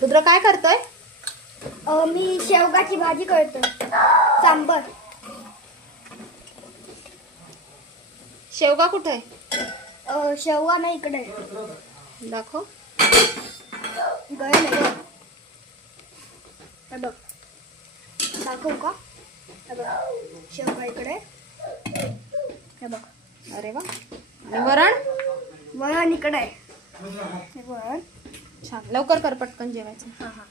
रुद्र काय करतोय? मी शेवगाची भाजी करतोय, सांबर. शेवगा कुठे आहे? शेवगा नाही इकडे, दाखव. गळे नाही बघ, दाखवू का? शेवगा इकडे, हे बघ. अरे वा. आणि वरण? वरण इकडे आहे, वरण. छान. लवकर कर, पटकन जेवायचं. हां.